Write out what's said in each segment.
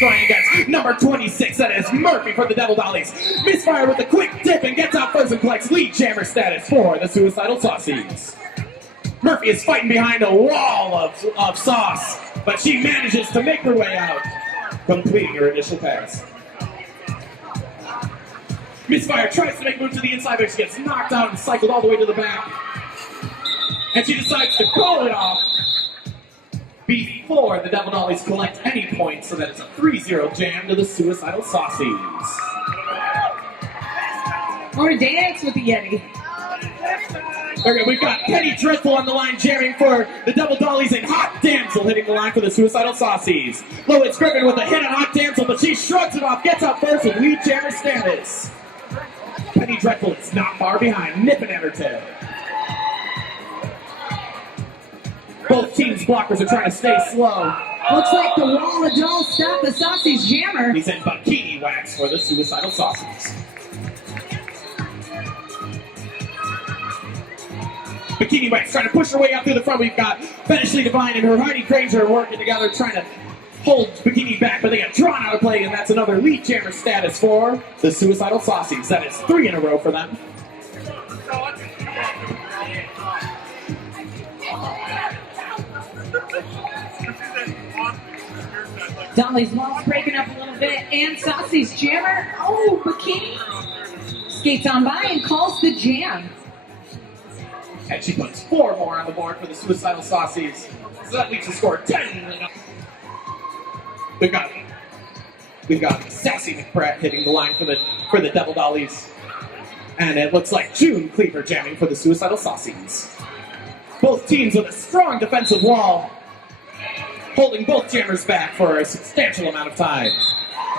going against number 26, that is Murphy for the Devil Dollies. Misfire with a quick dip and gets out first and collects lead jammer status for the Suicidal Saucies. Murphy is fighting behind a wall of sauce, but she manages to make her way out, completing her initial pass. Misfire tries to make a move to the inside, but she gets knocked out and cycled all the way to the back. And she decides to call it off before the Devil Dollies collect any points, so that it's a 3-0 jam to the Suicidal Saucies. Or dance with the Yeti. Okay, we've got Penny Dreadful on the line jamming for the Devil Dollies and Hot Damsel hitting the line for the Suicidal Saucies. Lois Griffin with a hit on Hot Damsel, but she shrugs it off, gets out first with lead jammer status. Penny Dreadful is not far behind, nipping at her tail. Both teams' blockers are trying to stay slow. Looks like the wall of dolls stopped the Saucies jammer. He's in bikini wax for the Suicidal Saucies. Bikini Wax trying to push her way out through the front. We've got Benishly Divine and her Heidi Granger working together trying to hold Bikini back, but they get drawn out of play, and that's another lead jammer status for the Suicidal Saucies. That is 3 in a row for them. Dolly's wall's breaking up a little bit, and Saucy's jammer, oh, Bikini, skates on by and calls the jam. And she puts 4 more on the board for the Suicidal Saucies. So that leads to score 10. We've got Sassy McBratt hitting the line for the Devil Dollies. And it looks like June Cleaver jamming for the Suicidal Saucies. Both teams with a strong defensive wall, holding both jammers back for a substantial amount of time.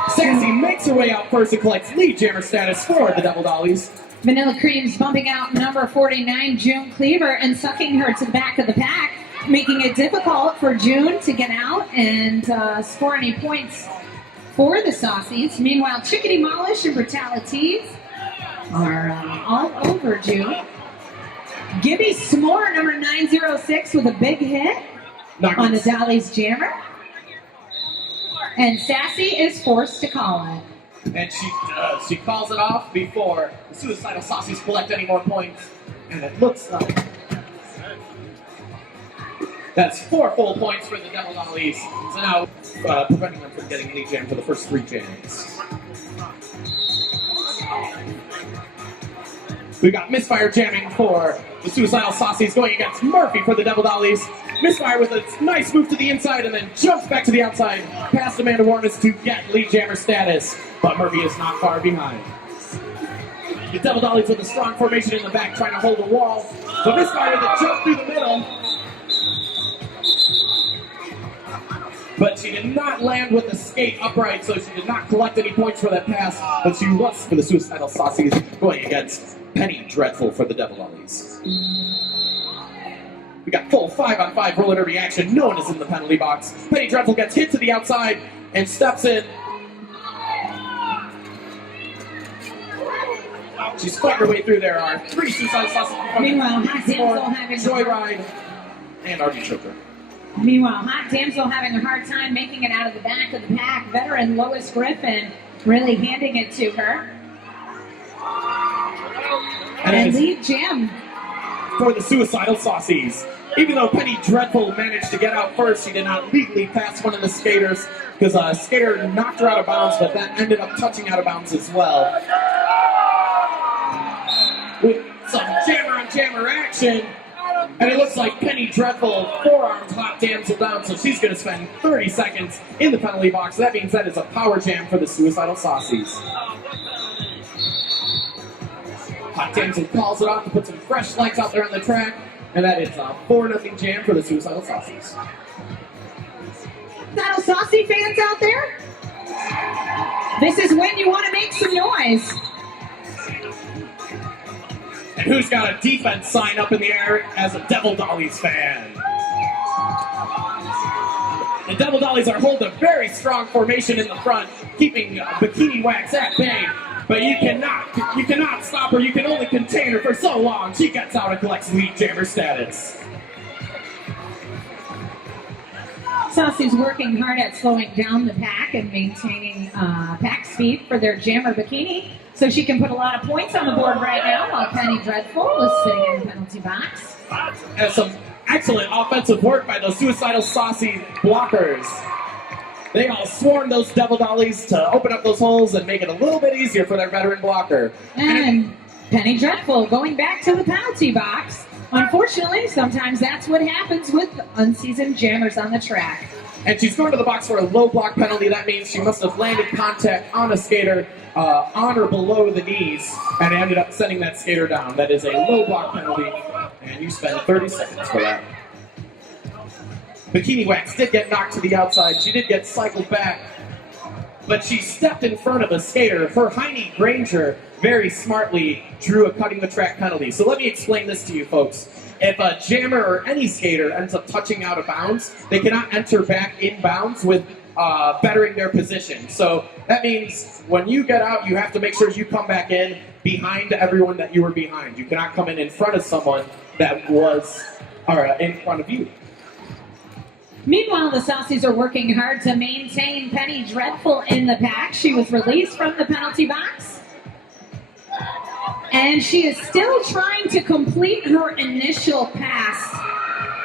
Sassy makes her way out first and collects lead jammer status for the Devil Dollies. Vanilla Cream's bumping out number 49, June Cleaver, and sucking her to the back of the pack, making it difficult for June to get out and score any points for the Saucies. Meanwhile, Chickadee Molish and Brutalities are all over June. Gibby S'more, number 906, with a big hit on the Dollies jammer. And Sassy is forced to call it. And she calls it off before the Suicidal Saucies collect any more points. And it looks like that's 4 full points for the Devil Dollies. So now preventing them from getting lead jam for the first 3 jams. We've got Misfire jamming for the Suicidal Saucies going against Murphy for the Devil Dollies. Misfire with a nice move to the inside and then jumps back to the outside past Amanda Warnes to get lead jammer status. But Murphy is not far behind. The Devil Dollies with a strong formation in the back trying to hold the wall. But Misfire with a jump through the middle. But she did not land with the skate upright, so she did not collect any points for that pass. But she was for the Suicidal Saucies going against Penny Dreadful for the Devil Dollies. We got full 5-on-5 roller derby action. No one is in the penalty box. Penny Dreadful gets hit to the outside and steps in. She's fighting her way through. There are 3 Suicidal Saucies. Meanwhile, Hot Damsel having Joyride and Artichoker. Meanwhile, Hot Damsel having a hard time making it out of the back of the pack. Veteran Lois Griffin really handing it to her. And lead jam for the Suicidal Saucies. Even though Penny Dreadful managed to get out first, she did not legally pass one of the skaters because a skater knocked her out of bounds, but that ended up touching out of bounds as well. With some jammer-on-jammer action, and it looks like Penny Dreadful forearms Hot Damsel down, so she's going to spend 30 seconds in the penalty box. That means that is a power jam for the Suicidal Saucies. Hot Damsel calls it off to put some fresh lights out there on the track, and that is a 4-0 jam for the Suicidal Saucies. Suicidal Saucy fans out there? This is when you want to make some noise. And who's got a defense sign up in the air as a Devil Dollies fan? The Devil Dollies are holding a very strong formation in the front, keeping Bikini Wax at bay. But you cannot stop her. You can only contain her for so long. She gets out and collects lead jammer status. Saucy's working hard at slowing down the pack and maintaining pack speed for their Jammer Bikini, so she can put a lot of points on the board right now while Penny Dreadful is sitting in the penalty box. And some excellent offensive work by those Suicidal Saucy blockers. They all swarmed those Devil Dollies to open up those holes and make it a little bit easier for their veteran blocker. And Penny Dreadful going back to the penalty box. Unfortunately, sometimes that's what happens with unseasoned jammers on the track. And she's going to the box for a low block penalty. That means she must have landed contact on a skater on or below the knees and ended up sending that skater down. That is a low block penalty, and you spend 30 seconds for that. Bikini Wax did get knocked to the outside. She did get cycled back, but she stepped in front of a skater. Her Heine Granger very smartly drew a cutting the track penalty. So let me explain this to you folks. If a jammer or any skater ends up touching out of bounds, they cannot enter back in bounds with bettering their position. So that means when you get out, you have to make sure you come back in behind everyone that you were behind. You cannot come in front of someone that was in front of you. Meanwhile, the Saucies are working hard to maintain Penny Dreadful in the pack. She was released from the penalty box, and she is still trying to complete her initial pass.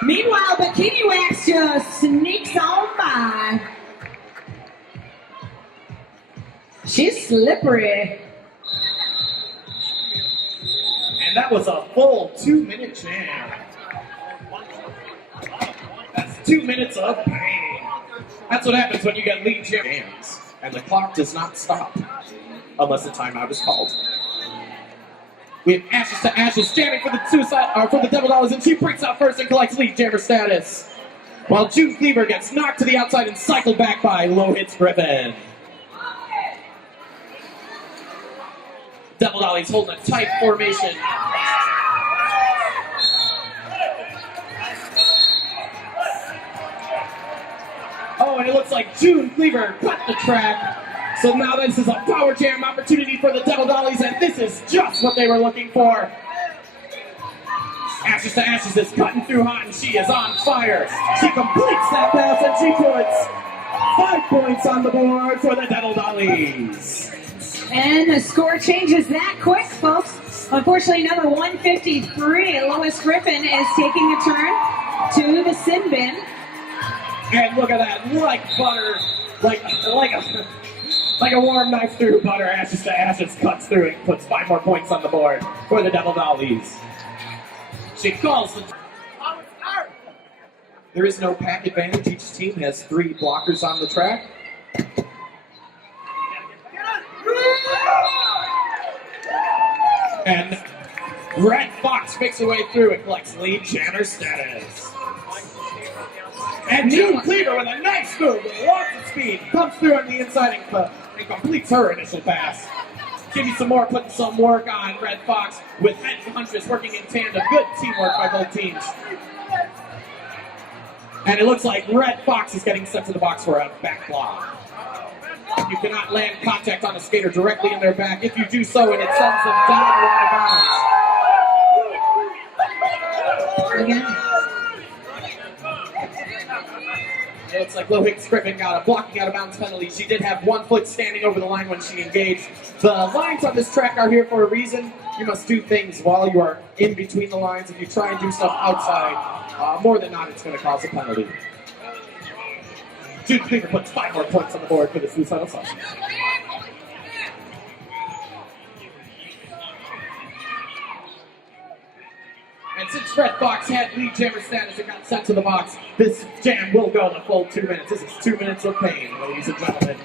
Meanwhile, Bikini Wax just sneaks on by. She's slippery. And that was a full 2-minute jam. That's 2 minutes of pain. That's what happens when you get lead jams, and the clock does not stop unless a timeout is called. We have Ashes to Ashes jamming for the Devil Dollies, and she breaks out first and collects lead jammer status. While June Cleaver gets knocked to the outside and cycled back by Low Hits Griffin. Devil Dollies holding a tight formation. Oh, and it looks like June Cleaver cut the track. So now this is a power jam opportunity for the Devil Dollies, and this is just what they were looking for. Ashes to Ashes is cutting through hot, and she is on fire. She completes that pass, and she puts 5 points on the board for the Devil Dollies. And the score changes that quick, folks. Unfortunately, number 153, Lois Griffin, is taking a turn to the sin bin. And look at that, like butter, like a warm knife through butter. Ashes to Ashes cuts through and puts 5 more points on the board for the Devil Dollies. She calls the... There is no pack advantage. Each team has 3 blockers on the track. And Red Fox makes her way through and collects lead jammer status. And June Cleaver with a nice move with lots of speed comes through on the inside and completes her initial pass. Give you some more, putting some work on Red Fox with Head Huntress working in tandem. Good teamwork by both teams. And it looks like Red Fox is getting sent to the box for a back block. You cannot land contact on a skater directly in their back. If you do so, and it sends them down or out of bounds. Again. It looks like Low Hits Griffin got a blocking out of bounds penalty. She did have 1 foot standing over the line when she engaged. The lines on this track are here for a reason. You must do things while you are in between the lines. If you try and do stuff outside, more than not, it's going to cause a penalty. June Cleaver puts 5 more points on the board for the Suicidal Saucies. And since Red Fox had lead jammer status and got sent to the box, this jam will go the full 2 minutes. This is 2 minutes of pain, ladies and gentlemen.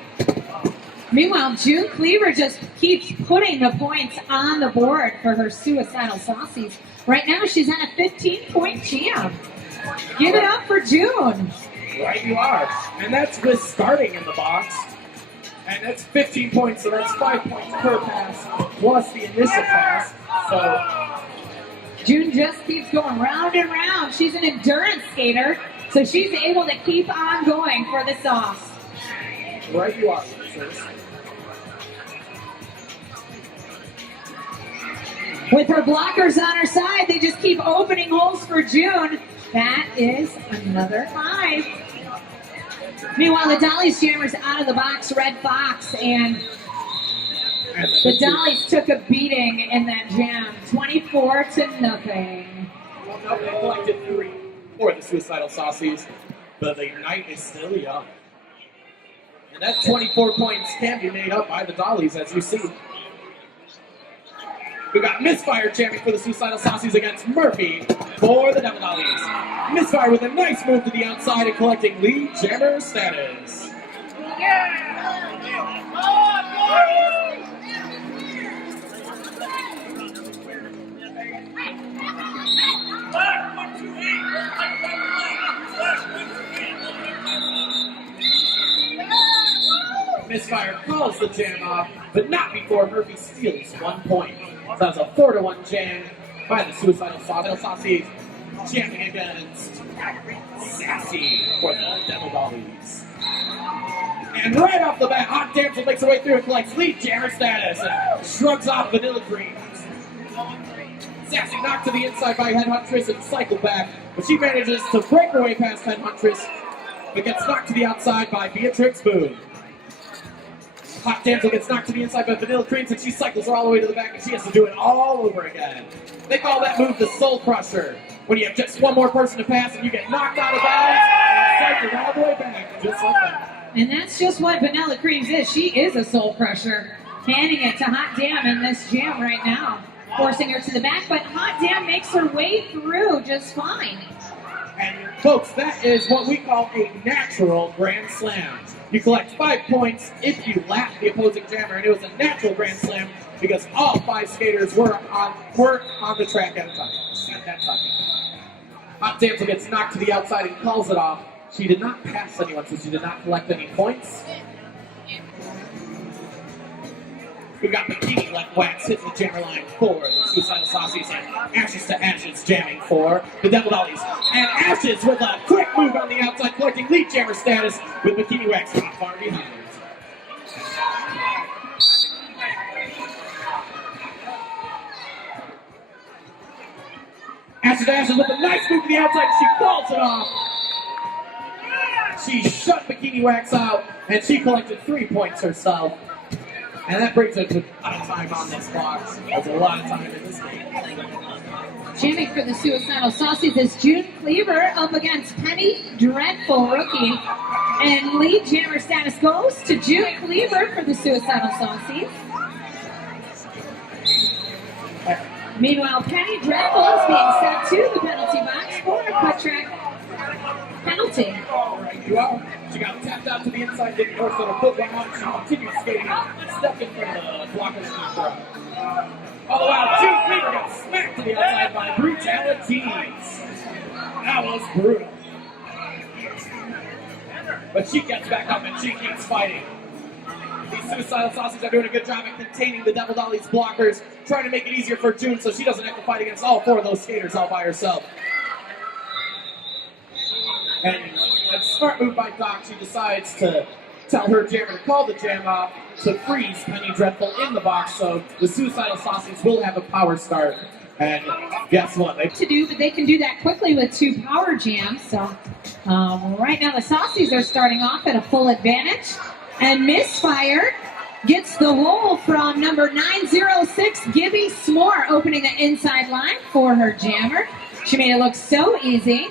Meanwhile, June Cleaver just keeps putting the points on the board for her Suicidal Saucies. Right now, she's on a 15-point jam. Give it up for June. Right you are. And that's with starting in the box. And that's 15 points, so that's 5 points per pass, plus the initial pass. So June just keeps going round and round. She's an endurance skater, so she's able to keep on going for the sauce. right you are, sis. With her blockers on her side, they just keep opening holes for June. That is another 5. Meanwhile, the Dollies Jammers out of the box, Red Fox, and the Dollies took a beating in that jam, 24-0. Well, no, they collected 3 for the Suicidal Saucies, but the night is still young. And that 24 points can be made up by the Dollies, as you see. We got Misfire jamming for the Suicidal Saucies against Murphy for the Devil Dollies. Misfire with a nice move to the outside and collecting lead jammer status. Misfire calls the jam off, but not before Murphy steals 1 point. So that's a 4-1 jam by the Suicidal Saucies, jamming against Sassy for the Devil Dollies. And right off the bat, Hot Damsel makes her way through and collects lead jammer status and shrugs off Vanilla Cream. Sassy knocked to the inside by Headhuntress and cycled back, but she manages to break her way past Headhuntress, but gets knocked to the outside by Beatrix Boone. Hot Damsel gets knocked to the inside by Vanilla Cream, and she cycles her all the way to the back, and she has to do it all over again. They call that move the Soul Crusher, when you have just one more person to pass and you get knocked out of bounds, and cycled all the way back, just like that. And that's just what Vanilla Creams is. She is a Soul Crusher, handing it to Hot Damn in this jam right now, forcing her to the back, but Hot Damn makes her way through just fine. And folks, that is what we call a natural Grand Slam. You collect 5 points if you lap the opposing jammer, and it was a natural Grand Slam because all 5 skaters were on the track at that time. Hot Damsel gets knocked to the outside and calls it off. She did not pass anyone, so she did not collect any points. We've got Bikini Left Wax hits the jammer line for the Suicidal Saucies, and Ashes to Ashes jamming for the Devil Dollies. And Ashes with a quick move on the outside, collecting lead jammer status with Bikini Wax not far behind. Ashes to Ashes with a nice move to the outside, and she calls it off. She shut Bikini Wax out, and she collected 3 points herself. And that brings us to a lot of time on this box. There's a lot of time in this game. Jamming for the Suicidal Saucies is June Cleaver up against Penny Dreadful Rookie. And lead jammer status goes to June Cleaver for the Suicidal Saucies. Meanwhile, Penny Dreadful is being sent to the penalty box for a cut track penalty. Right, you are. She got tapped out to the inside, didn't force her to put one on. She continued skating, stepped in front of the blockers to the crowd. All the while, June Cleaver got smacked to the outside by Brutalities. That was brutal. But she gets back up and she keeps fighting. These Suicidal Saucies are doing a good job at containing the Devil Dollies blockers, trying to make it easier for June so she doesn't have to fight against all 4 of those skaters all by herself. And a smart move by Doc, she decides to tell her jammer to call the jam off to freeze Penny Dreadful in the box, so the Suicidal Saucies will have a power start. And guess what? But they can do that quickly with 2 power jams. So right now the Saucies are starting off at a full advantage. And Misfire gets the roll from number 906, Gibby S'more, opening the inside line for her jammer. She made it look so easy.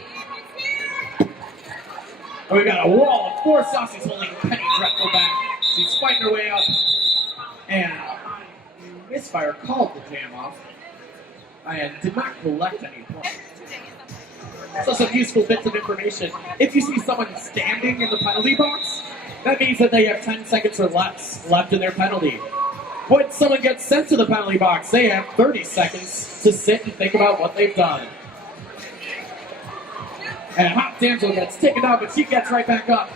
We've got a wall of 4 Saucies holding Penny Dreadful back. She's fighting her way up. And Misfire called the jam off and did not collect any points. So some useful bits of information. If you see someone standing in the penalty box, that means that they have 10 seconds or less left in their penalty. When someone gets sent to the penalty box, they have 30 seconds to sit and think about what they've done. And Hot Damsel gets taken out, but she gets right back up.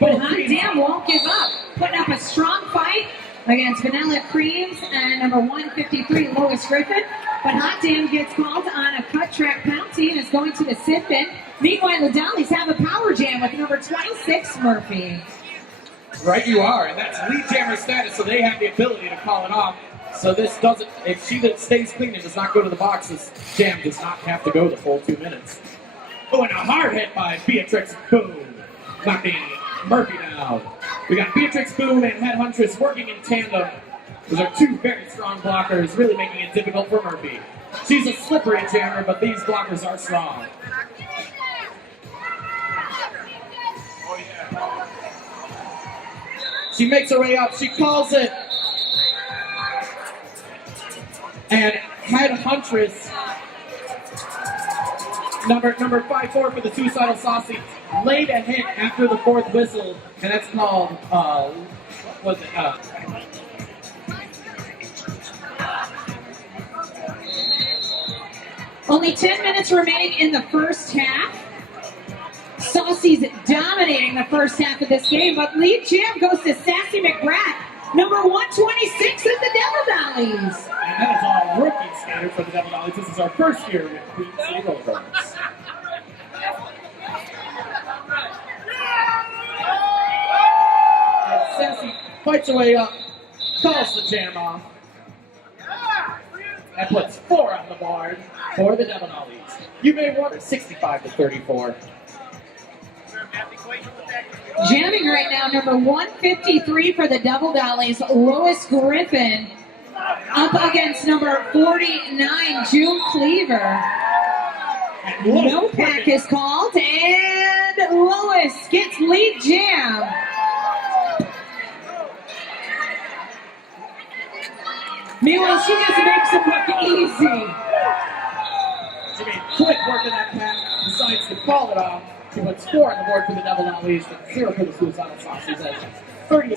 But Hot Damn won't give up, putting up a strong fight against Vanilla Creams and number 153, Lois Griffin. But Hot Damn gets called on a cut track penalty and is going to the sit bin. Meanwhile, the Dollies have a power jam with number 26, Murphy. Right you are, and that's lead jammer status, so they have the ability to call it off. So this doesn't, if she stays clean and does not go to the box, this jam does not have to go the full 2 minutes. Oh, and a hard hit by Beatrix Boom, knocking Murphy down. We got Beatrix Boom and Headhuntress working in tandem. Those are two very strong blockers, really making it difficult for Murphy. She's a slippery jammer, but these blockers are strong. She makes her way up, she calls it. And Headhuntress, number 5-4 for the Suicidal Saucies, laid a hit after the fourth whistle, and that's called, what was it? Only 10 minutes remaining in the first half. Saucy's dominating the first half of this game, but lead jam goes to Sassy McGrath, number 126 at the Devil Dollies. And that is all rookie skater for the Devil Dollies. This is our first year with Queen City Rollers. And Sassy fights her way up, calls the jam off. That puts 4 on the board for the Devil Dollies. You may wonder, 65-34. Jamming right now, number 153 for the Devil Dollies, Lois Griffin, up against number 49, June Cleaver. No pack is called, and Lois gets lead jam. Meanwhile, she just makes it look easy. She made quick work of that pack, decides to call it off. She puts 4 on the board for the Devil Dollies, but 0 for the Suicidal Saucies at 30.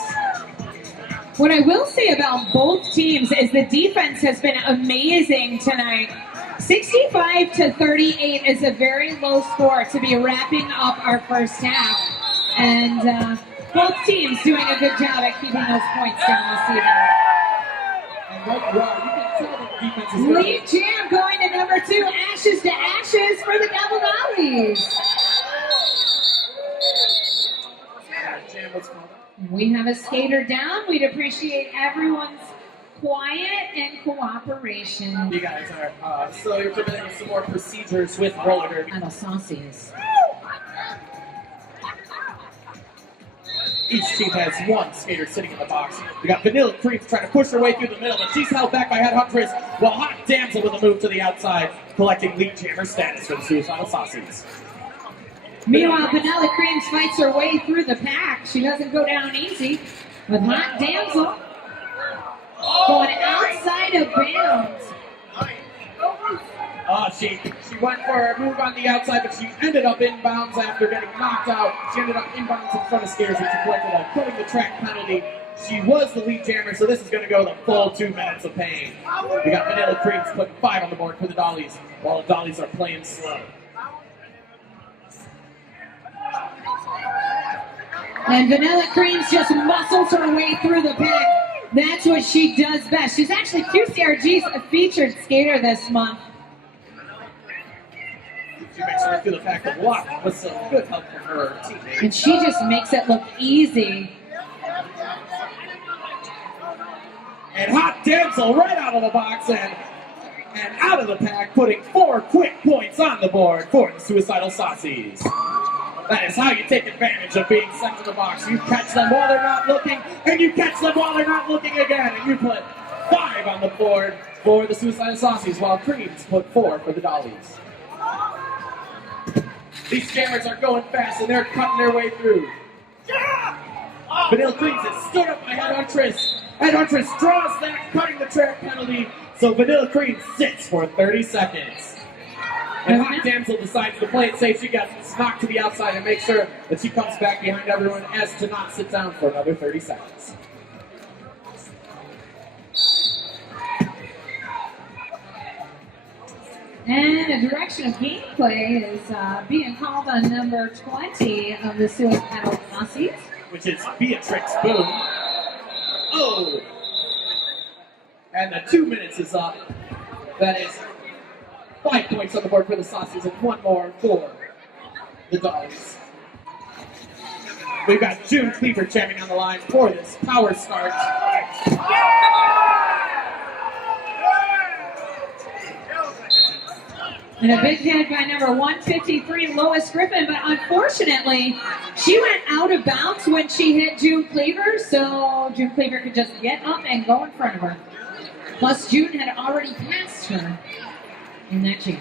What I will say about both teams is the defense has been amazing tonight. 65-38 is a very low score to be wrapping up our first half. And both teams doing a good job at keeping those points down this evening. And right you can tell that the defense is Lead jam going to number 2, Ashes to Ashes for the Devil Dollies. We have a skater down. We'd appreciate everyone's quiet and cooperation. You guys are so you're familiar with some more procedures with roller derby. Suicidal Saucies. Each team has 1 skater sitting in the box. We got Vanilla Cream trying to push her way through the middle, but she's held back by Headhuntress, while Hot Damsel with a move to the outside, collecting lead jammer status for the Suicidal Saucies. Meanwhile, Vanilla Creams fights her way through the pack. She doesn't go down easy. With Hot Damsel going outside of bounds. She went for a move on the outside, but she ended up inbounds after getting knocked out. She ended up inbounds in front of skaters, and she collected a putting the track penalty. She was the lead jammer, so this is going to go the full 2 minutes of pain. We got Vanilla Creams putting 5 on the board for the Dollies, while the Dollies are playing slow. And Vanilla Creams just muscles her way through the pack. That's what she does best. She's actually QCRG's featured skater this month. She makes her way through the pack of block with some good help from her teammate. And she just makes it look easy. And Hot Damsel right out of the box and out of the pack, putting 4 quick points on the board for the Suicidal Saucies. That is how you take advantage of being sent to the box. You catch them while they're not looking, and you catch them while they're not looking again, and you put 5 on the board for the Suicidal Saucies, while Creams put 4 for the Dollies. These jammers are going fast, and they're cutting their way through. Vanilla Creams is stood up by Headhuntress. Headhuntress draws that, cutting the track penalty, so Vanilla Creams sits for 30 seconds. And Hot Damsel decides to play it safe. She gets knocked to the outside and makes sure that she comes back behind everyone as to not sit down for another 30 seconds. And a direction of gameplay is being called on number 20 of the Suicidal Saucies, which is Beatrix Boom. Oh! And the 2 minutes is up. That is 5 points on the board for the Saucies and 1 more for the Dollies. We've got June Cleaver jamming on the line for this power start. And a big hit by number 153, Lois Griffin, but unfortunately, she went out of bounds when she hit June Cleaver, so June Cleaver could just get up and go in front of her. Plus, June had already passed her in that jam.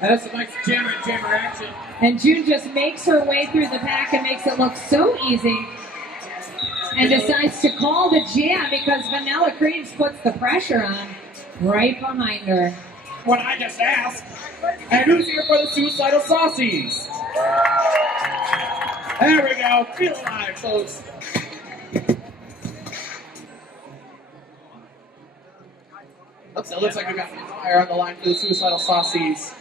And that's a nice jammer action. And June just makes her way through the pack and makes it look so easy. And decides to call the jam because Vanilla Creams puts the pressure on right behind her. What I just asked, and who's here for the Suicidal Saucies? There we go, feel alive, folks. It looks like we got fire on the line for the Suicidal Saucies.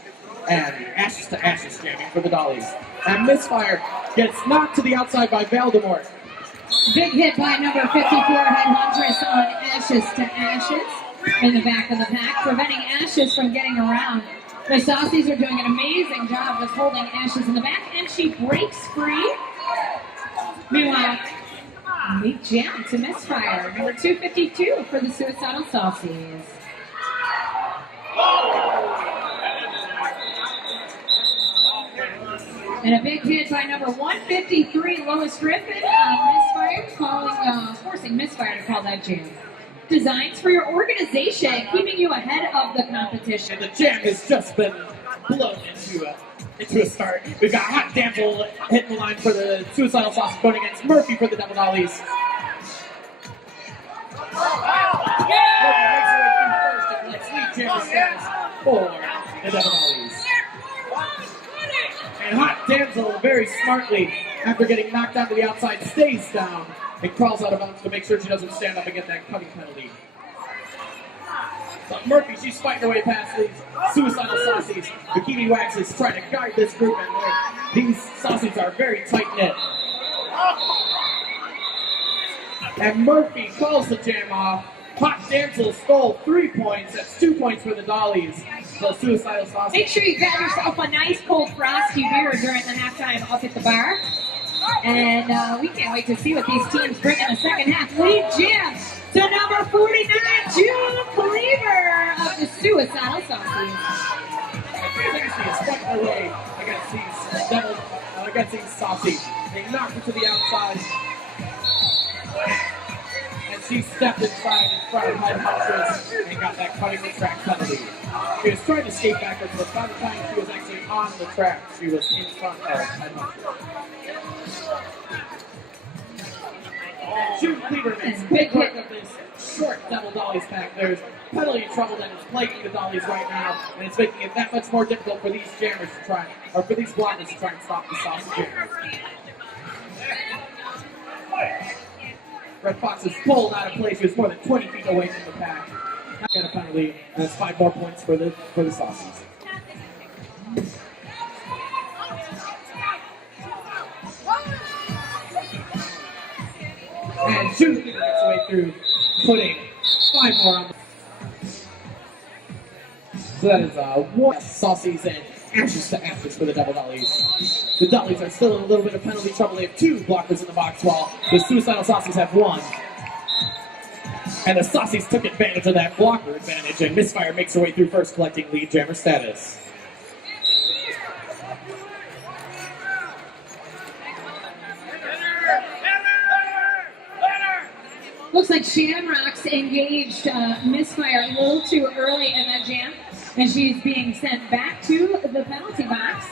And Ashes to Ashes jamming for the Dollies. And Misfire gets knocked to the outside by Valdemort. Big hit by number 54, Headhuntress on Ashes to Ashes in the back of the pack, preventing Ashes from getting around. The Saucies are doing an amazing job of holding Ashes in the back, and she breaks free. Meanwhile, late jam to Misfire, number 252 for the Suicidal Saucies. And a big hit by number 153, Lois Griffin, Misfire, forcing Misfire to call that jam. Designs for your organization, keeping you ahead of the competition. And the jam has just been blown into a start. We've got Hot Damsel hitting the line for the Suicidal Sauce, going against Murphy for the Double Dollies. Murphy makes her way through first and lets lead jammer status for the Double Dollies. And Hot Damsel, very smartly, after getting knocked out to the outside, stays down and crawls out of bounds to make sure she doesn't stand up and get that cutting penalty. But Murphy, she's fighting her way past these Suicidal Saucies. Bikini Wax is trying to guide this group, and these Saucies are very tight-knit. And Murphy calls the jam off. Hot Damsel stole 3 points. That's 2 points for the Dollies. The Suicidal Sauces. Make sure you grab yourself a nice cold frosty beer during the halftime up at the bar. And we can't wait to see what these teams bring in the second half. Lead jam to number 49, June Cleaver of the Suicidal Saucies. Seriously, is fighting her way against these Saucies. They knocked her to the outside. And she stepped inside in front of Headhuntress and got that cutting the track penalty. She was trying to skate backwards, but by the time she was actually on the track, she was in front of Headhuntress. June Cleaver makes big work of this short Double Dollies pack. There's penalty trouble that is plaguing the Dollies right now, and it's making it that much more difficult for these jammers to try, or for these blockers to try and stop the Saucy jammers. Red Fox is pulled out of place. He was more than 20 feet away from the pack. Not got a penalty, and it's 5 more points for the Saucies. And June Cleaver makes her way through, putting 5 more on the. So that is 1 Saucies and Ashes to Ashes for the Double Dollies. The Dollies are still in a little bit of penalty trouble. They have 2 blockers in the box, while the Suicidal Saucies have 1. And the Saucies took advantage of that blocker advantage, and Misfire makes her way through first, collecting lead jammer status. Looks like Shamrocks engaged Misfire a little too early in that jam, and she's being sent back to the penalty box.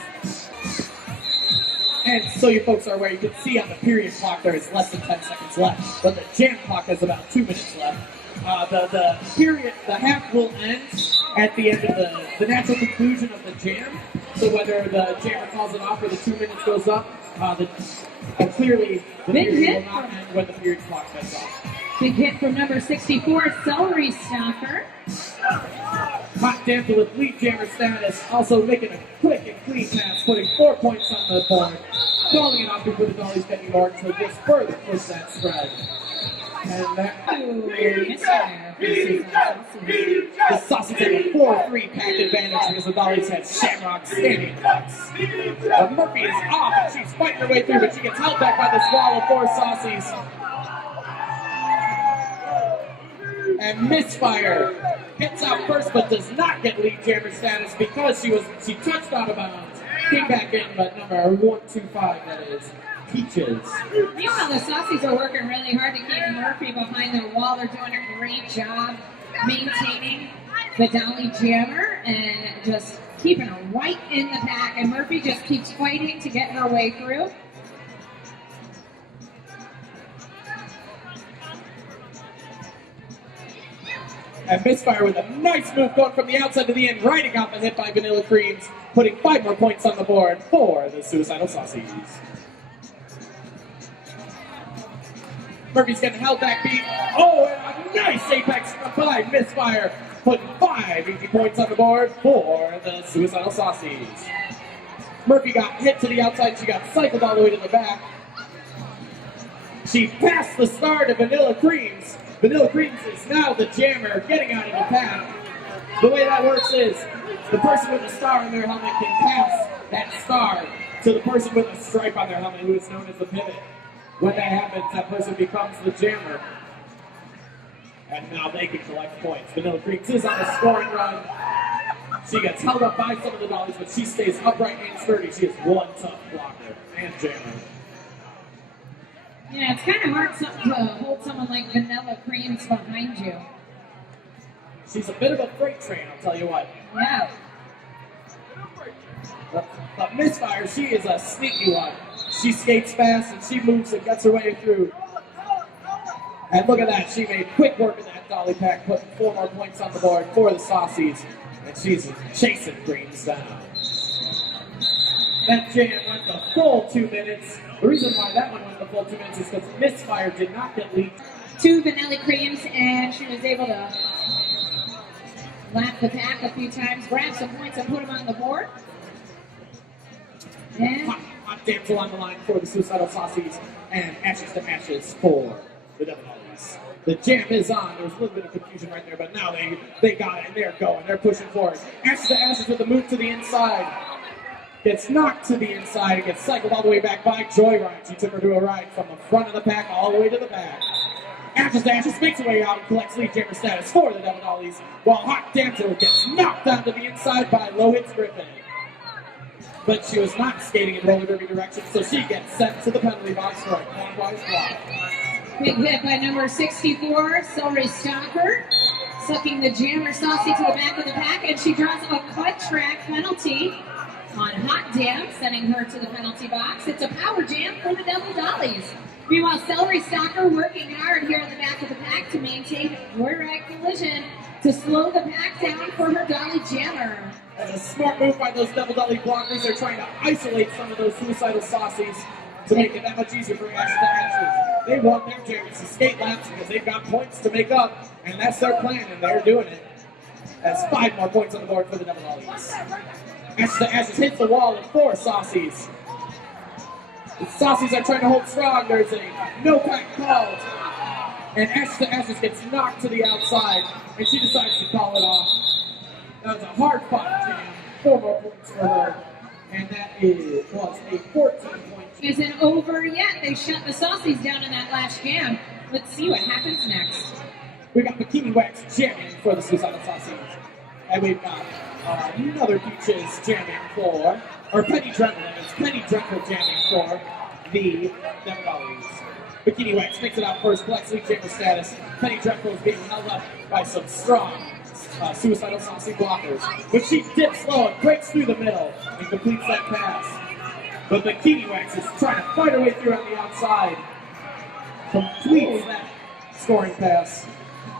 And so you folks are aware, you can see on the period clock there is less than 10 seconds left, but the jam clock has about 2 minutes left. The period, the half will end at the end of the natural conclusion of the jam. So whether the jammer calls it off or the 2 minutes goes up, clearly the period will not end when the period clock goes off. Big hit from number 64, Celery Stalker. Hot Damsel with lead jammer status, also making a quick and clean pass, putting 4 points on the board. Calling it off before the Dollies get any more to just further push that spread. And that the Saucies have a 4-3 pack advantage because the Dollies have Shamrock standing in the box. But Murphy is off and she's fighting her way through, but she gets held back by this wall of 4 Saucies. And Misfire gets out first, but does not get lead jammer status because she touched out of bounds. Came back in, but number 125, that is Peaches. Meanwhile, the Saucies are working really hard to keep Murphy behind their wall. They're doing a great job maintaining the Dolly jammer and just keeping her right in the pack. And Murphy just keeps fighting to get her way through. And Misfire with a nice move going from the outside to the end, riding out the hit by Vanilla Creams, putting 5 more points on the board for the Suicidal Saucies. Murphy's getting held back beat. Oh, and a nice apex by Misfire, putting 5 easy points on the board for the Suicidal Saucies. Murphy got hit to the outside, she got cycled all the way to the back. She passed the star to Vanilla Creams. Vanilla Creams is now the jammer, getting out of the pack. The way that works is the person with a star on their helmet can pass that star to the person with a stripe on their helmet, who is known as the pivot. When that happens, that person becomes the jammer. And now they can collect points. Vanilla Creams is on a scoring run. She gets held up by some of the Dollies, but she stays upright and sturdy. She is one tough blocker and jammer. Yeah, it's kind of hard to hold someone like Vanilla Creams behind you. She's a bit of a freight train, I'll tell you what. Yeah. But Misfire, she is a sneaky one. She skates fast and she moves and gets her way through. And look at that, she made quick work of that Dolly pack, putting 4 more points on the board for the Saucies. And she's chasing Creams down. That jam went the full 2 minutes. The reason why that one went the full 2 minutes is because Misfire did not get lead. 2 Vanilla Creams, and she was able to lap the pack a few times, grab some points, and put them on the board. And Hot damsel on the line for the Suicidal Saucies, and Ashes to Ashes for the Dollies. The jam is on. There was a little bit of confusion right there, but now they got it, and they're going. They're pushing forward. Ashes to Ashes with a move to the inside. Gets knocked to the inside, gets cycled all the way back by Joyride. She took her to a ride from the front of the pack all the way to the back. Ashes to Ashes makes her way out and collects lead jammer status for the Dollies, while Hot Damsel gets knocked onto the inside by Low Hits Griffin. But she was not skating in roller derby direction, so she gets sent to the penalty box for a clockwise block. big hit by number 64, Celery Stalker, sucking the jammer Saucy to the back of the pack, and she draws a cut track penalty on Hot Dam, sending her to the penalty box. It's a power jam for the Dollies. Meanwhile, Celery Stalker working hard here in the back of the pack to maintain joyride collision to slow the pack down for her Dolly jammer. That's a smart move by those Dolly blockers. They're trying to isolate some of those Suicidal Saucies to make it that much easier for Ashes to Ashes. They want their jammers to skate laps because they've got points to make up, and that's their plan, and they're doing it. That's 5 more points on the board for the Dollies. Ashes to Ashes hits the wall with 4 Saucies. The Saucies are trying to hold strong. There's a no pack called. And Ashes to Ashes gets knocked to the outside, and she decides to call it off. That was a hard fought jam. 4 more points for her. And that was a 14-point jam. Isn't over yet. They shut the Saucies down in that last jam. Let's see what happens next. We got Bikini Wax jamming for the Suicidal Saucies. And we've got another Peaches jamming for, or Penny Dreadful. It's Penny Dreadful jamming for the Dollies. Bikini Wax makes it out first, collects lead jammer status. Penny Dreadful is being held up by some strong Suicidal Saucy blockers. But she dips low and breaks through the middle and completes that pass. But Bikini Wax is trying to fight her way through on the outside. Completes that scoring pass.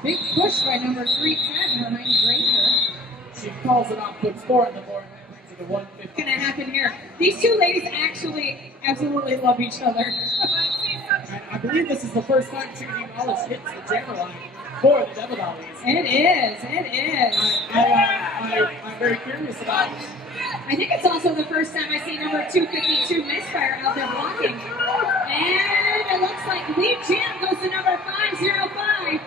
Big push by number 310 behind Granger. She calls it off, puts 4 on the board, and brings it to 150. What's going to happen here? These two ladies actually absolutely love each other. And I believe this is the first time Chickadee Wallace hits the jammer line for the Dollies. It is. I'm very curious about it. I think it's also the first time I see number 252 Misfire out there blocking. And it looks like lead jam goes to number 505.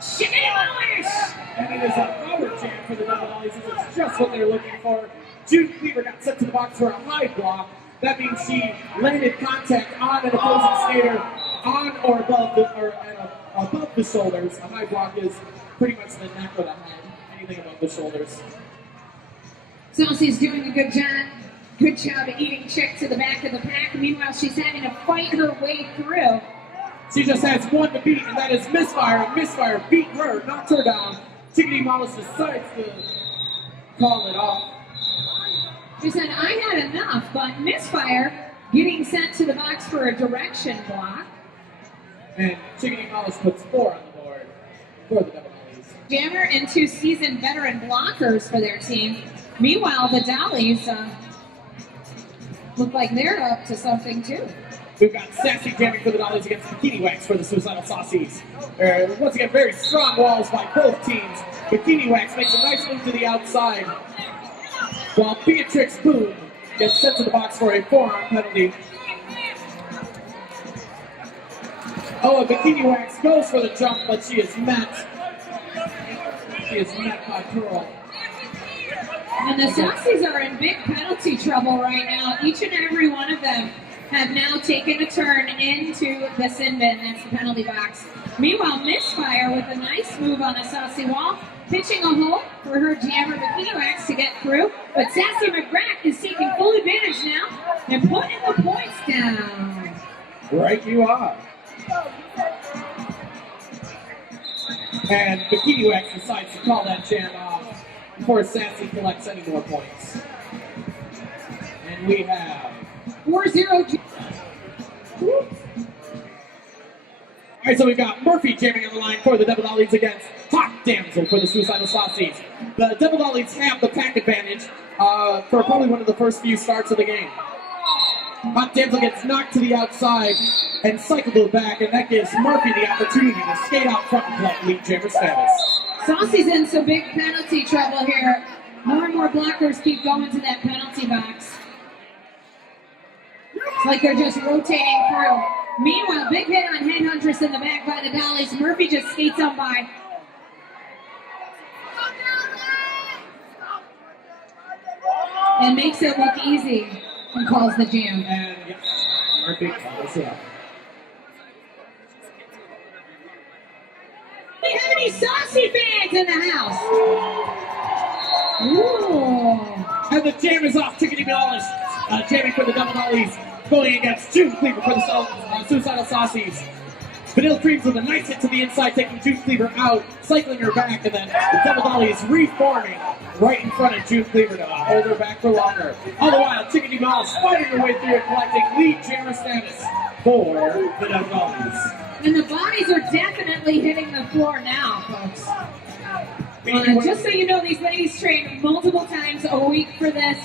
Chickadee Wallace! And it is a power jam for the Dollies. This is just what they're looking for. June Cleaver got sent to the box for a high block. That means she landed contact on an opposing skater on or above above the shoulders. A high block is pretty much the neck or the head. Anything above the shoulders. Saucy's doing a good job. Good job eating chick to the back of the pack. Meanwhile, she's having to fight her way through. She just has one to beat, and that is Misfire. And Misfire beat her, knocked her down. Chickadee Mollis decides to call it off. She said, I had enough, but Misfire getting sent to the box for a direction block. And Chickadee Mollis puts 4 on the board for the Double Dollies. Jammer and 2 seasoned veteran blockers for their team. Meanwhile, the Dollies look like they're up to something too. We've got Sassy jamming for the Dollies against Bikini Wax for the Suicidal Saucies. Once again, very strong walls by both teams. Bikini Wax makes a nice move to the outside, while Beatrix Boone gets sent to the box for a forearm penalty. Oh, and Bikini Wax goes for the jump, but she is met. She is met by Pearl. And the Saucies are in big penalty trouble right now. Each and every one of them have now taken a turn into the sin bin. That's the penalty box. Meanwhile, Misfire with a nice move on a Saucy wall, pitching a hole for her jammer Bikini Wax to get through. But Sassy McGrath is taking full advantage now and putting the points down. Right you are. And Bikini Wax decides to call that jam off before Sassy collects any more points. And we have 4-0. Alright, so we've got Murphy jamming on the line for the Double Dollies against Hot Damsel for the Suicidal Saucies. The Double Dollies have the pack advantage for probably one of the first few starts of the game. Hot Damsel gets knocked to the outside and cycled to the back, and that gives Murphy the opportunity to skate out front and collect lead jammer status. Saucy's in some big penalty trouble here. More and more blockers keep going to that penalty box. It's like they're just rotating through. Meanwhile, big hit on Headhuntress in the back by the Dollies. Murphy just skates on by. And makes it look easy and calls the jam. And yes, Murphy calls it up. Do we have any Saucy fans in the house? Ooh. And the jam is off. Chickadee Mollis jamming for the Double Dollies, going against June Cleaver for the Suicidal Saucies. Vanilla Creams with a nice hit to the inside, taking June Cleaver out, cycling her back, and then the Double Dollies reforming right in front of June Cleaver to hold her back for longer. All the while, Chickadee Mollis fighting her way through and collecting lead jammer status for the Double Dollies. And the bodies are definitely hitting the floor now, folks. Just so you know, these ladies train multiple times a week for this.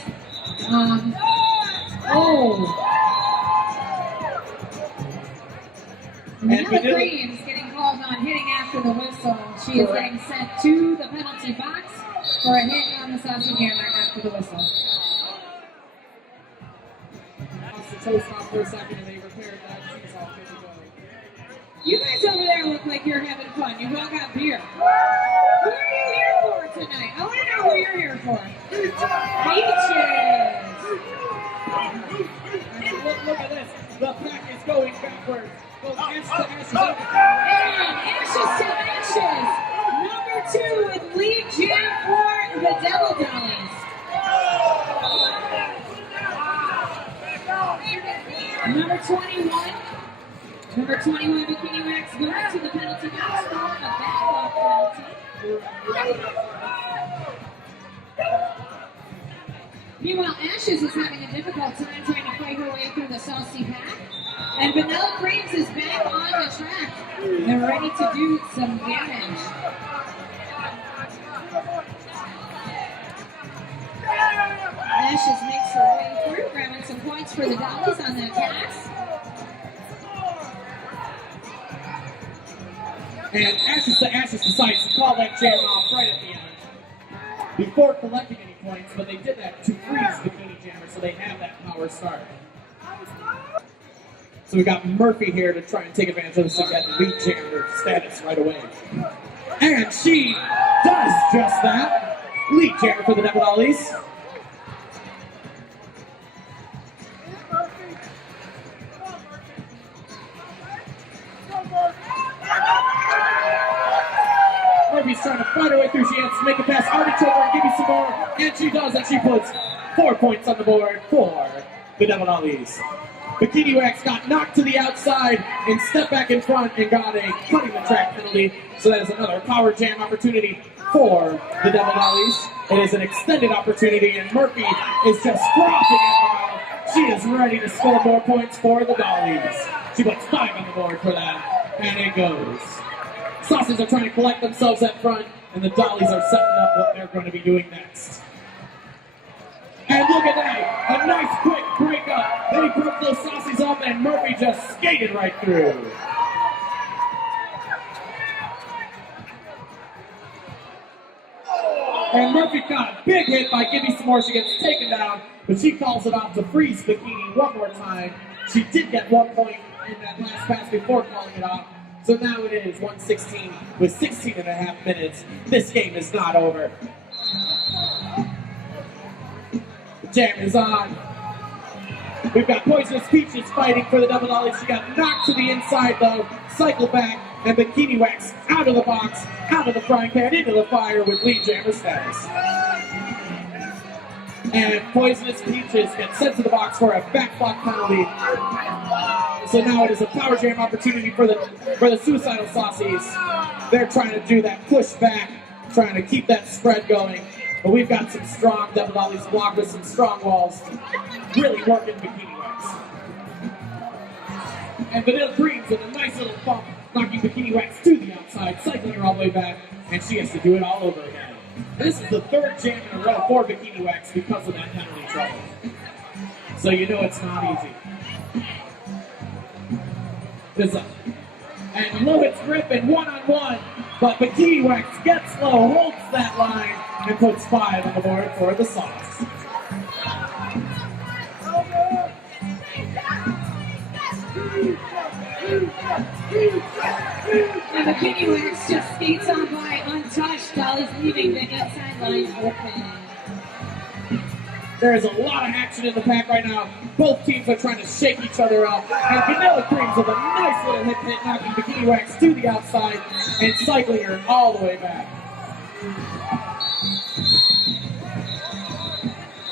Vanilla Creams getting called on hitting after the whistle. She is getting sent to the penalty box for a hit on the Saucy jammer after the whistle. Lost the toe stop for a second and they repaired that. She's all good to go. You guys over there look like you're having fun. You've all got beer. Who are you here for tonight? I want to know who you're here for. Beaches. And look at this. The pack is going backwards. Goes Ash to Ashes. And Ashes to Ashes. Number 2 with lead jam for the Double Dollies. Number 21. Number 21, Bikini Wax going to the penalty box for a backup penalty. Meanwhile, Ashes is having a difficult time trying to fight her way through the Saucy pack. And Vanilla Creams is back on the track. They're ready to do some damage. Ashes makes her way through, grabbing some points for the Dollies on that pass. And Ashes to Ashes decides to call that jam off right at the end. Before collecting any points, but they did that to freeze Bikini Jammer, so they have that power start. So we got Murphy here to try and take advantage of this to get lead jammer status right away. And she does just that. Lead jammer for the Double Dollies. trying to fight her way through. She has to make a pass. Artichoke her and give you some more. And she does, and she puts 4 points on the board for the Devil Dollies. Bikini Wax got knocked to the outside and stepped back in front and got a cutting the track penalty. So that is another power jam opportunity for the Devil Dollies. It is an extended opportunity, and Murphy is just frothing at the mouth. She is ready to score more points for the Dollies. She puts 5 on the board for that, and it goes. Saucies are trying to collect themselves up front, and the Dollies are setting up what they're going to be doing next. And look at that, a nice quick breakup. They broke those Saucies up, and Murphy just skated right through. And Murphy got a big hit by Give Me Some More. She gets taken down, but she calls it off to freeze Bikini one more time. She did get 1 point in that last pass before calling it off. So now it is 116 with 16 and a half minutes. This game is not over. The jam is on. We've got Poisonous Peaches fighting for the Devil Dollies. She got knocked to the inside though, cycle back, and Bikini Wax out of the box, out of the frying pan, into the fire with lead jammer status. And Poisonous Peaches gets sent to the box for a back block penalty. So now it is a power jam opportunity for the Suicidal Saucies. They're trying to do that push back, trying to keep that spread going. But we've got some strong Devil Dollies blocked with some strong walls. Really working Bikini Wax. And Vanilla Creams with a nice little bump, knocking Bikini Wax to the outside, cycling her all the way back, and she has to do it all over again. And this is the 3rd jam in a row for Bikini Wax because of that penalty trouble. So you know it's not easy. And low hits grip and one-on-one, but Bikini Wax gets low, holds that line, and puts 5 on the board for the Sauce. And Bikini Wax just skates on by untouched. Dollies leaving the inside line open. There is a lot of action in the pack right now. Both teams are trying to shake each other up. And Vanilla Creams with a nice little hit, knocking Bikini Wax to the outside and cycling her all the way back.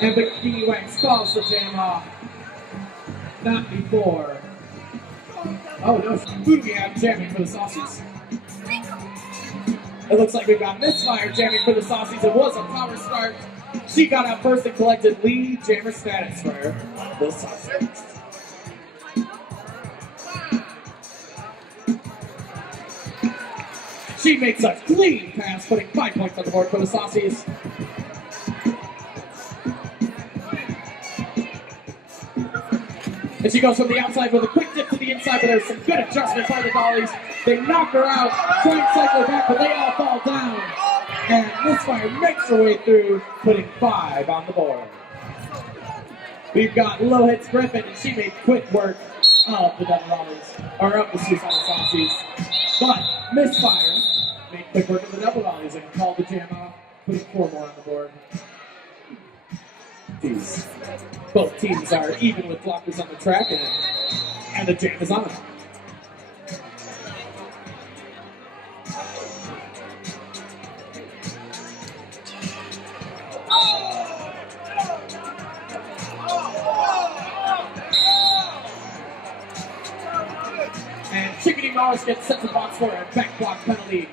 And Bikini Wax calls the jam off. Not before. Oh no, who do we have jamming for the Saucies? It looks like we've got Misfire jamming for the Saucies. It was a power start. She got out first and collected lead jammer status for the Saucies. She makes a clean pass, putting 5 points on the board for the Saucies. And she goes from the outside with a quick dip to the inside, but there's some good adjustment by the Dollies. They knock her out, try and cycle her back, but they all fall down. And Misfire makes her way through, putting 5 on the board. We've got Low Hits Griffin, and she made quick work of the Devil Dollies, or of the Suicidal Saucies. But Misfire made quick work of the Devil Dollies and called the jam off, putting 4 more on the board. Jeez. Both teams are even with blockers on the track, and the jam is on. And Chickadee Morris gets sent to the box for a back block penalty.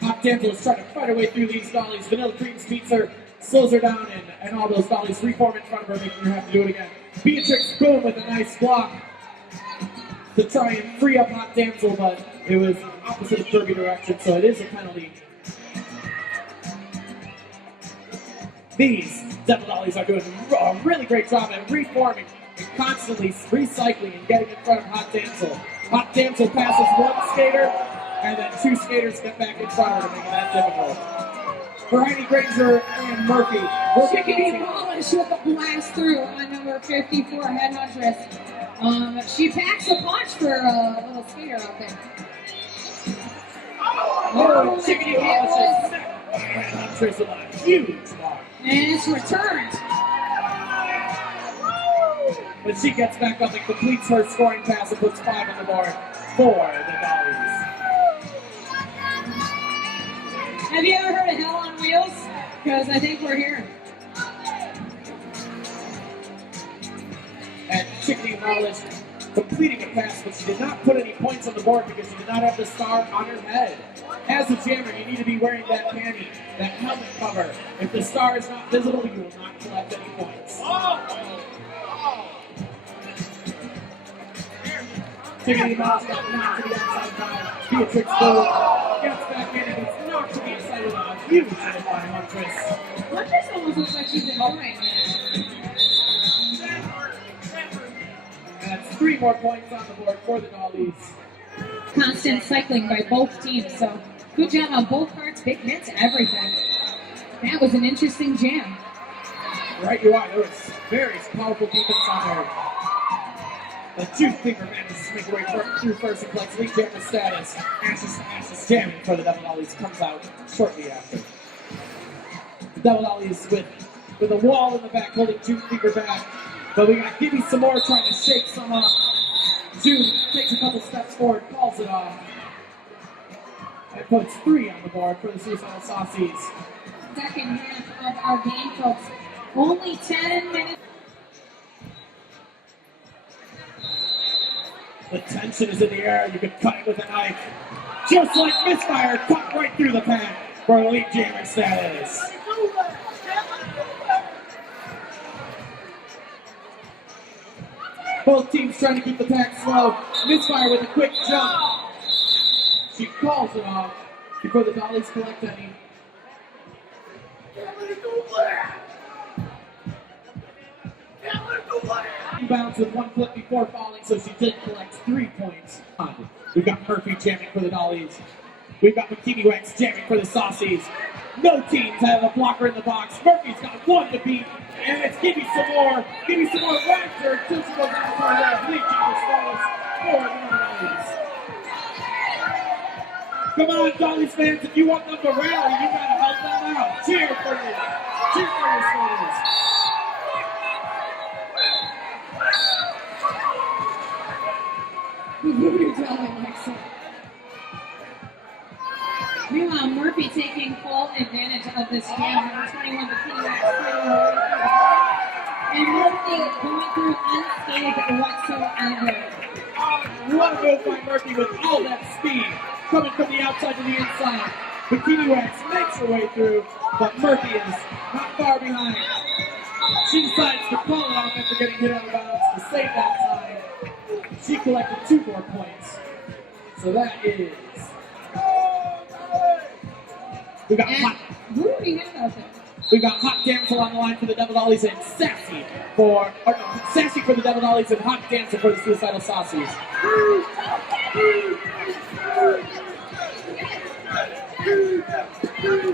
Hot Damsel is trying to fight her way through these Dollies. Vanilla Creams beats her, slows her down, and all those Dollies reform in front of her, making her have to do it again. Beatrix, boom, with a nice block to try and free up Hot Damsel, but it was opposite of derby direction, so it is a penalty. These Devil Dollies are doing a really great job at reforming and constantly recycling and getting in front of Hot Damsel. Hot Damsel passes one skater, and then 2 skaters get back in front of her to make it that difficult. Variety Granger and Murphy. Chickadee Polish with a blast through on number 54, Headhuntress. She packs a punch for a little skater out there. Oh, Chickadee Polish is Headhuntress with a huge block. And it's returned. but she gets back up and completes her scoring pass and puts 5 on the board for the Dollies. Have you ever heard of Hell on Wheels? Because I think we're here. And Chickadee Wallace completing a pass, but she did not put any points on the board because she did not have the star on her head. As a jammer, you need to be wearing that panty, that helmet cover. If the star is not visible, you will not collect any points. Chickadee Wallace got knocked to the outside by Beatrix Bull. Gets back in and gets knocked to the inside with a huge hit by Huntress. Huntress almost looks like she's enjoying it. And that's 3 more points on the board for the Dollies. Constant cycling by both teams, so good job on both parts, big hits, everything. That was an interesting jam. Right you are, there was very powerful defense on there. The two-finger manages to make her way through first and collects lead jammer status. Ashes jamming for the Devil Dollies comes out shortly after. The Devil Dollies with a wall in the back holding two-finger back. But we got Gibby some more trying to shake some up. June takes a couple steps forward, calls it off. And puts 3 on the board for the Suicidal Saucies. Second half of our game, folks. Only 10 minutes. The tension is in the air. You can cut it with a knife. Just like misfire, cut right through the pan for elite jammer status. Both teams trying to keep the pack slow. Misfire with a quick jump. She calls it off before the Dollies collect any. Bounce with 1 foot before falling, so she did collect 3 points. We've got Murphy jamming for the Dollies. We've got Bikini Wax jamming for the Saucies. No teams have a blocker in the box. Murphy's got 1 to beat. And it's give me some more Wagner until she goes out for the lead jammer status for the Dollies. Come on, Dollies fans, if you want them to rally, you gotta help them out. Cheer for you. Cheer for your schools. Meanwhile, Murphy taking full advantage of this jam. Number 21, Bikini Wax, and Murphy going through unscathed whatsoever. What a move by Murphy with all that speed coming from the outside to the inside. Bikini Wax makes her way through, but Murphy is not far behind. She decides to call it off after getting hit out of bounds to save that time. She collected 2 more points. So that is. We got and hot. Who do we have out there? We got Hot Damsel on the line for the Devil Dollies and Sassy for the Devil Dollies and Hot Damsel for the Suicidal Saucies.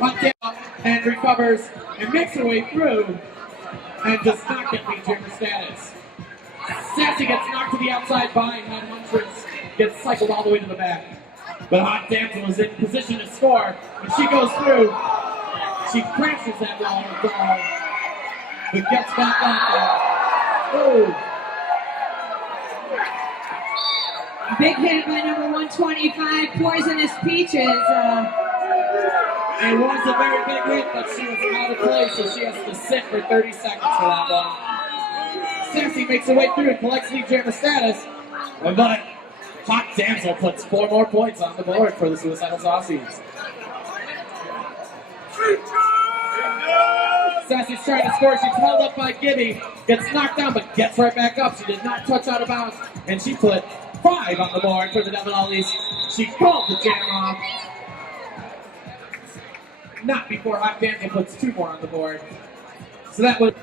Hot Damsel and recovers and makes her way through and does not get lead jammer status. Sassy gets knocked to the outside by and Huntress gets cycled all the way to the back. But Hot Damsel is in position to score, and she goes through. She crashes that wall of dog, but gets back on there. Oh. Big hit by number 125, Poisonous Peaches. It was a very big hit, but she was out of place, so she has to sit for 30 seconds for that one. Sassy makes her way through and collects lead jammer status, but Hot Damsel puts 4 more points on the board for the Suicidal Saucies. Sassy's trying to score. She's held up by Gibby. Gets knocked down, but gets right back up. She did not touch out of bounds, and she put 5 on the board for the Devil Dollies. She called the jam off. Not before Hot Damsel puts 2 more on the board. So that was.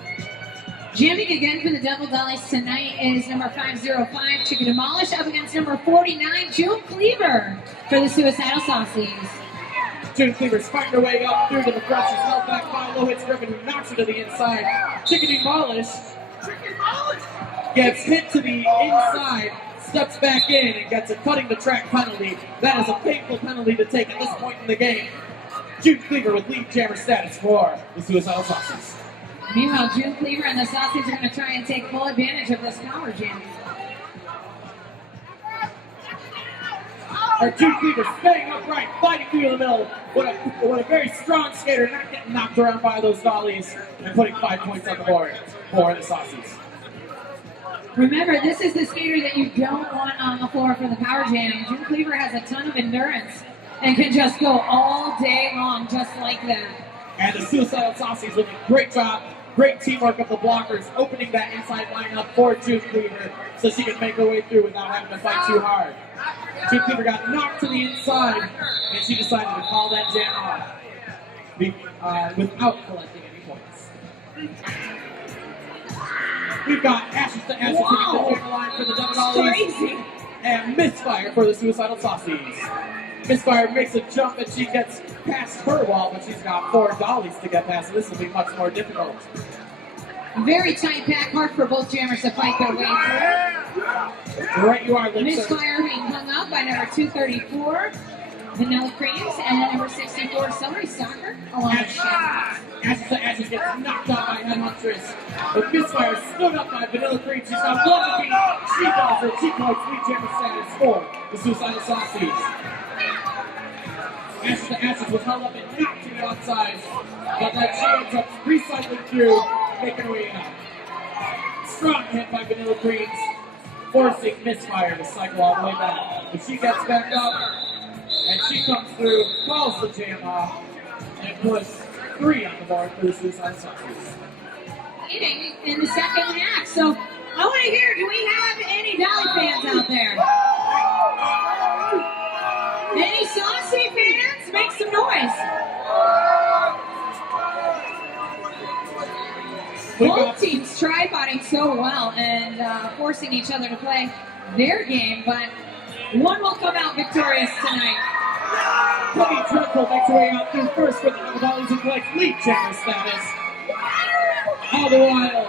Jamming again for the Devil Dollies tonight is number 505, Chicken Demolish, up against number 49, June Cleaver for the Suicidal Saucies. June Cleaver's fighting her way up through to the front. She's held back by Low Hits Griffin, who knocks her to the inside. Chicken Demolish gets hit to the inside, steps back in, and gets a cutting the track penalty. That is a painful penalty to take at this point in the game. June Cleaver with lead jammer status for the Suicidal Saucies. Meanwhile, June Cleaver and the Saucies are going to try and take full advantage of this power jam. Our June Cleaver staying upright, fighting through the middle. What a very strong skater, not getting knocked around by those dollies, and putting 5 points on the board for the Saucies. Remember, this is the skater that you don't want on the floor for the power jam. June Cleaver has a ton of endurance and can just go all day long just like that. And the Suicidal Saucies with a great job, great teamwork of the blockers, opening that inside lineup for June Cleaver so she can make her way through without having to fight too hard. June Cleaver got knocked to the inside, and she decided to call that jam off without collecting any points. We've got Ashes to Ashes hitting the jam line for the Dollies, and Misfire for the Suicidal Saucies. Misfire makes a jump and she gets past her wall, but she's got 4 dollies to get past, so this will be much more difficult. Very tight pack, hard for both jammers to fight their way through. Right you are, Lipser. Misfire being hung up by number 234, Vanilla Creams, and number 64, Celery Soccer, along with Shadows. Ashes to Ashes gets knocked out by Headhuntress. But Misfire stood up by Vanilla Cream. She's got 1 to beat. She does her 2 points lead jammer status for the Suicidal Saucies. Ashes to Ashes was held up and knocked to the outside, but then she ends up recycling through, making her way out. Strong hit by Vanilla Creams, forcing Misfire to cycle all the way back. But she gets back up, and she comes through, calls the jam off, and puts 3 on the board for the Suicidal Saucies. Eating in the second half, so I want to hear, do we have any Dolly fans out there? Any Saucy fans? Make some noise. Both teams tri-botting so well and forcing each other to play their game, but one will come out victorious tonight. Penny Dreadful makes her way out through first with the Dollies and collects lead jammer status. All the while,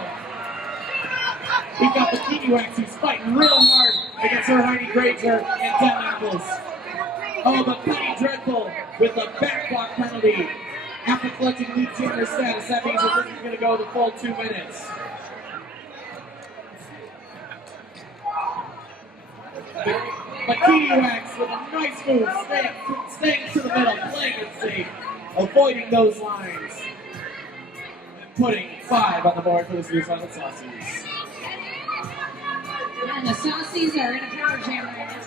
we've got the Kiwiwax who's fighting real hard against her Heidi Granger and Den Apples. Oh, but Penny Dreadful with the back block penalty. After collecting lead jammer status, that means that this is going to go the full 2 minutes. But Kiwiwax with a nice move, staying to the middle, playing it safe, avoiding those lines, and putting 5 on the board for the Suicidal Saucies. And the Saucies are in a power jam right now.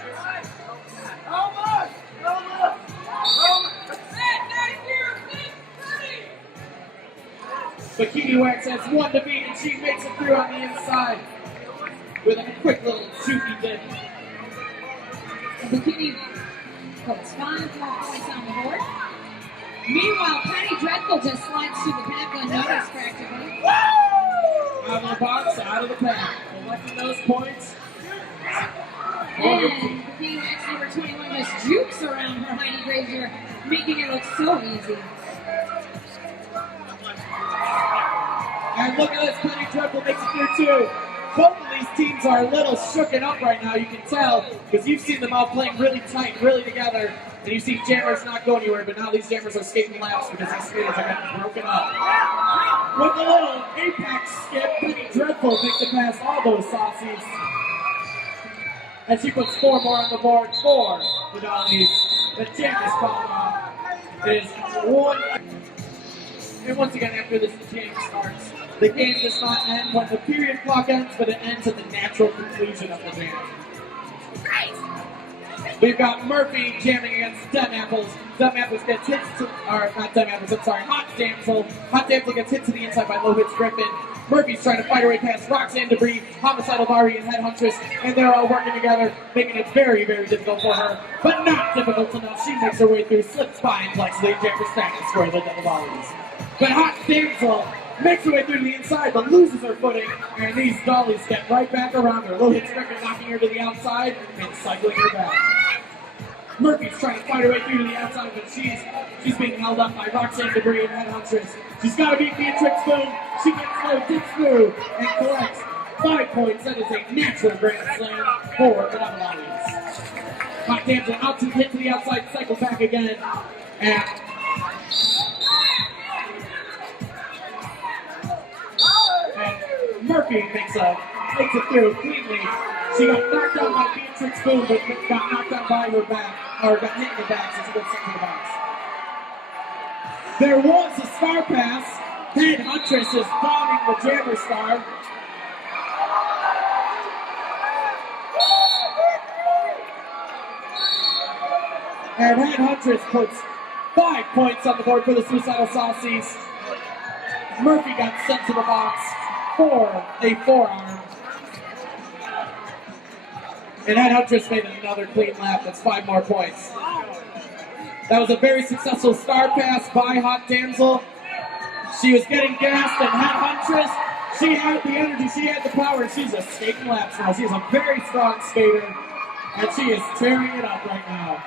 But Kiwiwax has 1 to beat, and she makes it through on the inside with a quick little shooty dip. Bikini puts 5 more points on the board. Meanwhile, Penny Dreadful just slides through the pack unnoticed practically. Out of the box, out of the pack. Collecting those points. And Bikini number 21 just jukes around her Heidi Granger, making it look so easy. And look at this, Penny Dreadful makes it through too. Both of these teams are a little shooken up right now, you can tell, because you've seen them all playing really tight, really together, and you've seen jammers not go anywhere, but now these jammers are skating laps because these skaters are getting broken up. With a little apex skip, Penny Dreadful makes it past all those Saucies. And she puts 4 more on the board for the Dollies. The jam is called off. It is 1. And once again, after this jam starts, the game does not end when the period clock ends, but it ends at the natural conclusion of the jam. We've got Murphy jamming against Den Apples. Den Apples gets hit to, or not Den Apples, I'm sorry, Hot Damsel. Hot Damsel gets hit to the inside by Low Hits Griffin. Murphy's trying to fight her way past Roxanne Debris, Homicidal Bari, and Headhuntress, and they're all working together, making it very, very difficult for her. But not difficult enough. She makes her way through, slips by, and collects lead jammer status for the Dollies. But Hot Damsel makes her way through to the inside, but loses her footing, and these Dollies get right back around her. Low Hits Griffin knocking her to the outside and cycling her back. Murphy's trying to fight her way through to the outside, but she's being held up by Roxanne Debris and Headhuntress. She's got to beat Beatrix Boom. She gets low, dips through, and collects 5 points. That is a natural grand slam for the Dollies. Hot Damsel out to hit to the outside, cycle back again, and Murphy makes it through cleanly. She got knocked down by Beatrix Boone, but got knocked down by her back, or got hit in the back, so she got sent to the box. There was a star pass. Head Huntress is downing the Jammer Star. And Head Huntress puts 5 points on the board for the Suicidal Saucies. Murphy got sent to the box for a forearm. And Head Huntress made another clean lap. That's 5 more points. That was a very successful star pass by Hot Damsel. She was getting gassed, and Head Huntress, she had the energy, she had the power, and she's escaping laps now. She is a very strong skater, and she is tearing it up right now.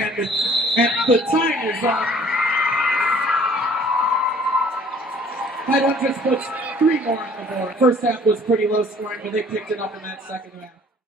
And the time is up. Head Huntress puts 3 more on the board. First half was pretty low scoring, but they picked it up in that second half.